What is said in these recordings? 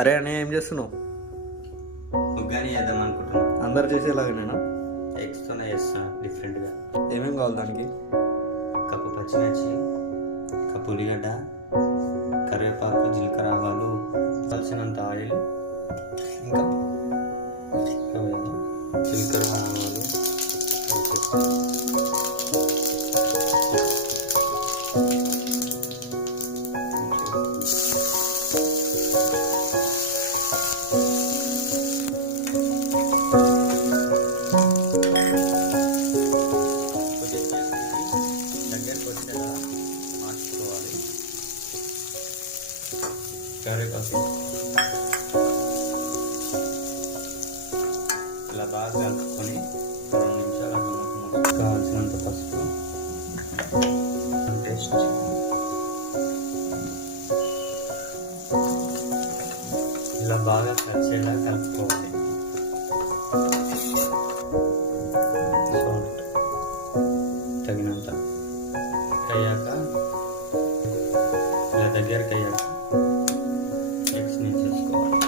అరే అనే ఏం చేస్తున్నావు? ఉగ్గాని చేద్దాం అనుకుంటున్నాను. అందరు చేసేలాగానేనా? ఎగ్స్తోనే చేస్తాను డిఫరెంట్గా. ఏమేం కావాలి దానికి? కప్పు పచ్చిమిర్చి, కప్పు ఉల్లిగడ్డ, కరివేపాకు, జీలకర్ర, ఆవాలు, కలిసినంత ఆయిల్, ఇంకా జీలకర్ర, ఆవాలు దగ్గరికి వచ్చేలా మార్చుకోవాలి. కరివేపాకు ఇలా బాగా కలుపుకొని 2 నిమిషాలు కావాల్సినంత పసుపు, టేస్ట్, ఇలా బాగా కలిసేలా కలుపుకోవాలి. సాల్ట్ తగినంత అయ్యాక ఇలా దగ్గరికి అయ్యాక ఎగ్స్ వేసేసుకోవాలి.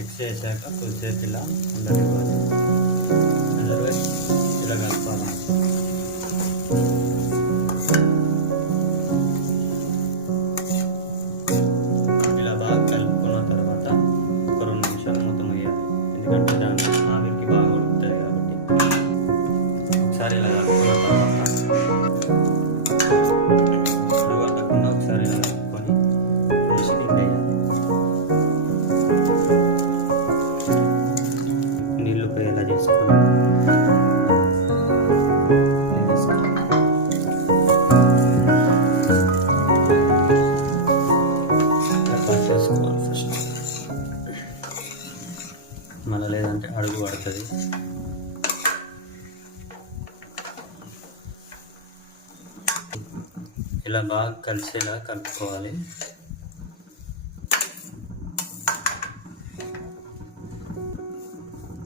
ఎగ్స్ వేసాక కొద్దిసేపు ఇలా ఉండనివ్వాలి. ఇలా కలపాలి. ఇలా బాగా కలుపుకున్న తర్వాత ఒక 2 నిమిషాలు మొత్తం వేయాలి. ఎందుకంటే దాన్ని ఆవిరికి బాగా ఉడుకుతుంది కాబట్టి. ఒకసారి ఇలా కలుపుకున్న తర్వాత అడగకుండా ఒకసారి ఇలా కలుపుకొని తీసి తింటేయాలి. నీళ్ళు పోయేలా చేసుకొని చేసుకోవాలి ఫస్ట్. మళ్ళీ లేదంటే అడుగు పడుతుంది. ఇలా బాగా కలిసేలా కలుపుకోవాలి.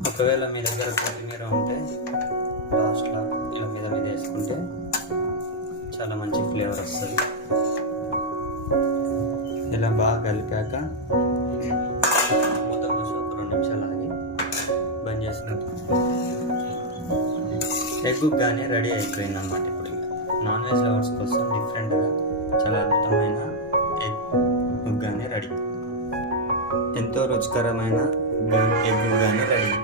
ఒకవేళ మీ దగ్గర కొత్తిమీర ఉంటే లాస్ట్లో ఇలా మీద వేసుకుంటే చాలా మంచి ఫ్లేవర్ వస్తుంది. ఇలా బాగా కలిపాక మూత మూసి ఒక 2 నిమిషాలు ఆగి బంద్ చేసినట్టు ఎగ్ ఉగ్గాని రెడీ అయిపోయింది అన్నమాట. ఇప్పుడు ఇంకా నాన్ వెజ్ లవర్స్ కోసం డిఫరెంట్గా చాలా అద్భుతమైన ఎగ్ ఉగ్గాని రెడీ. ఎంతో రుచికరమైన ఎగ్ ఉగ్గాని రెడీ.